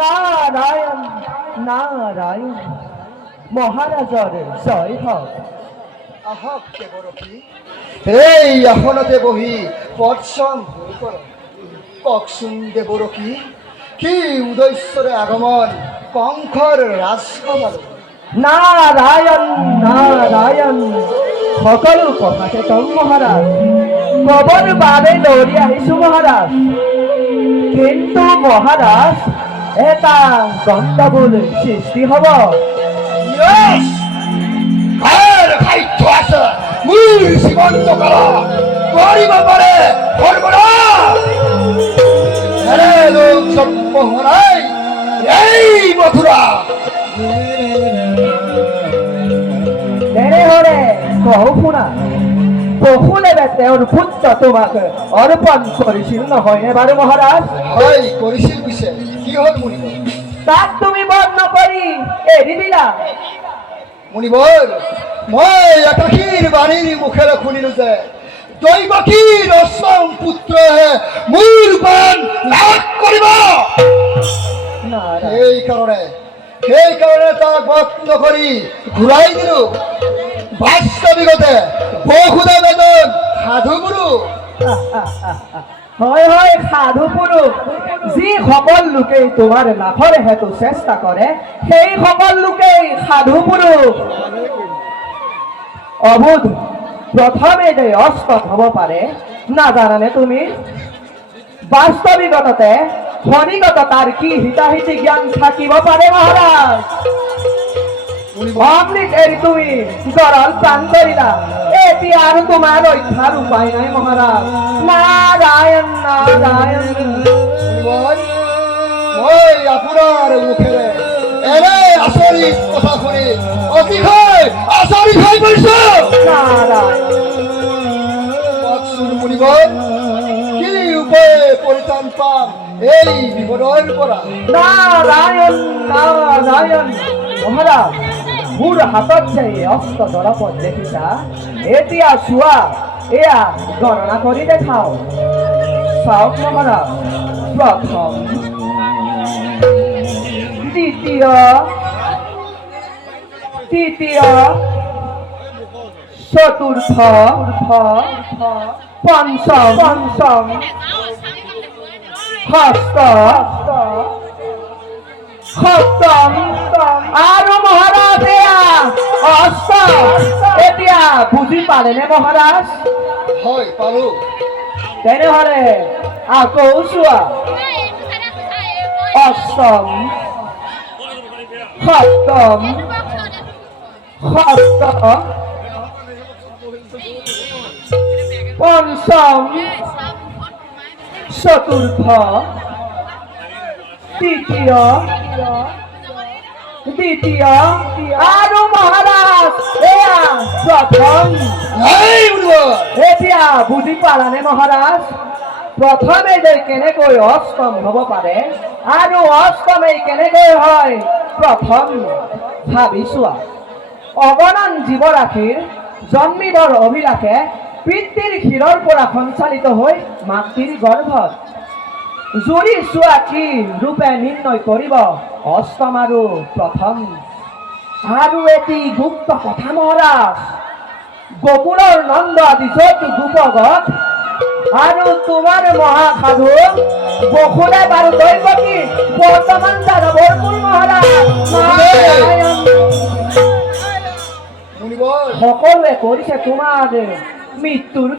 নারায়ণ নারায়ণ মহারাজর জয় হোক। আহক দেবরকি, এই আসনতে বহি পদসম ভুল কর। ককসুন দেবরকি, কি উদৈশ্বরে আগমন কংখর রাজকমল। নারায়ণ নারায়ণ সকলো কথাকে কম মহারাজ, কবৰ বাবে দৌৰি আহিছো মহারাজ। কিন্তু মহারাজ এটা গণ্ডগোল সৃষ্টি হব। ইয়েস, কার খাইছ আছে মূল সীমান্ত করা করিব পারে করবরা। আরে লোক সভ্য হরাই এই মথুরা। তেনেহলে কওঁ শুনা, বসুদেৱে তেওঁৰ পুত্ৰ তোমাক অৰ্পণ কৰিছিল নহয়নে বাৰু মহাৰাজ? হয় কৰিছিল, পিছে কি হল মুনিব? তাক তুমি বধ নকৰি এৰি দিলা। মুনিবৰ, মই একাকীৰ বাণীৰ মুখেৰে শুনিলো যে দৈবকীৰ অষ্টম পুত্ৰহে মোৰ প্ৰাণ নাশ কৰিব। সেইকাৰণে তাক বধ নকৰি ঘূৰাই দিলো। বাস্তৱিকতে বসুদেৱ এজন সাধু গুৰু। হয় হয়, সাধু পুৰুষ। যিসকল লোকেই তোমাৰ লাভৰ হেতু চেষ্টা কৰে সেই সকল লোকেই সাধু পুৰুষ। অবুধ প্ৰথমে যে অস্ত হব পাৰে নাজানানে তুমি? বাস্তৱিকতে খনিগত তাৰ কি হিতাহিতি জ্ঞান থাকিব পাৰে মহাৰাজ? অমৃত এৰি তুমি গৰল প্ৰাণ কৰিলা, এতিয়া আৰু তোমাৰ ৰক্ষাৰ উপায় নাই মহাৰাজ। নাৰায়ণ নাৰায়ণ। মই আপোনাৰ মুখেৰে এনে আচৰিত কথা শুনি অতিশয় আচৰিত হৈ পৰিছো। মুনিবৰ, কি উপায়ে পৰিত্ৰাণ পাম এই বিপদৰ পৰা? নারায়ণ নারায়ণ মহারাজ, মোৰ হাতত যে অস্ত্ৰ দৰপত দেখিছা, এতিয়া চোৱা, এয়া গণনা কৰি দেখাও। চাওক মহাৰাজ, প্ৰথম, দ্বিতীয়, তৃতীয়, চতুৰ্থ, পঞ্চম, ষষ্ঠ, সপ্তম আৰু মহাৰাজ এয়া অষ্টম। এতিয়া বুজি পালেনে মহাৰাজ? হয় পালো। তেনেহলে আকৌ চোৱা, অষ্টম, সপ্তম, ষষ্ঠ, পঞ্চম, চতুৰ্থ, তৃতীয়, দ্বিতীয় আৰু মহাৰাজ এয়া প্ৰথম। এতিয়া বুজি পালানে মহাৰাজ? প্ৰথমে যে কেনেকৈ অষ্টম হব পাৰে আৰু অষ্টমে কেনেকৈ হয় প্ৰথম, ভাবি চোৱা। অগণন জীৱৰাশিৰ জন্মিবৰ অভিলাষে পিতৃৰ ক্ষীৰৰ পৰা সঞ্চালিত হৈ মাতৃৰ গৰ্ভত জুৰি চোৱা কি ৰূপে নিৰ্ণয় কৰিব অষ্টম আৰু প্ৰথম। আৰু এটি গুপ্ত কথা মহাৰাজ, গোকুলৰ নন্দ আদি যত গোপগত আৰু তোমাৰ মহাসাধু বসুদেৱ আৰু দৈবকী বৰ্তমান তাৰ ভৰপূৰ মহাৰাজ। সকলোৱে কৰিছে তোমাৰ মৃত্যুৰ